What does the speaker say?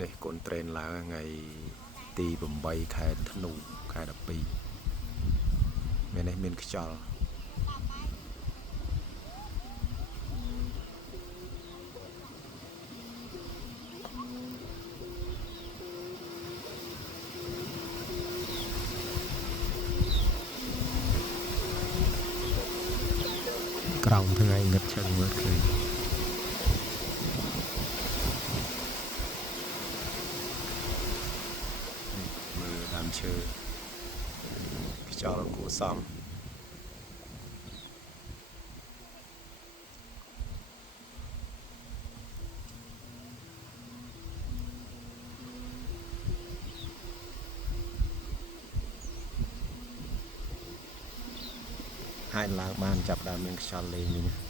នេះកូនត្រេនឡើងថ្ងៃទី8 ខែធ្នូខែ12មាននេះមានខ្យល់ក្រោមថ្ងៃងឹតឈឹងមើលឃើញមើលដើមឈើខ្យល់គួរសមហើយឡើងបានចាប់ដើមមានខ្យល់លេងវិញ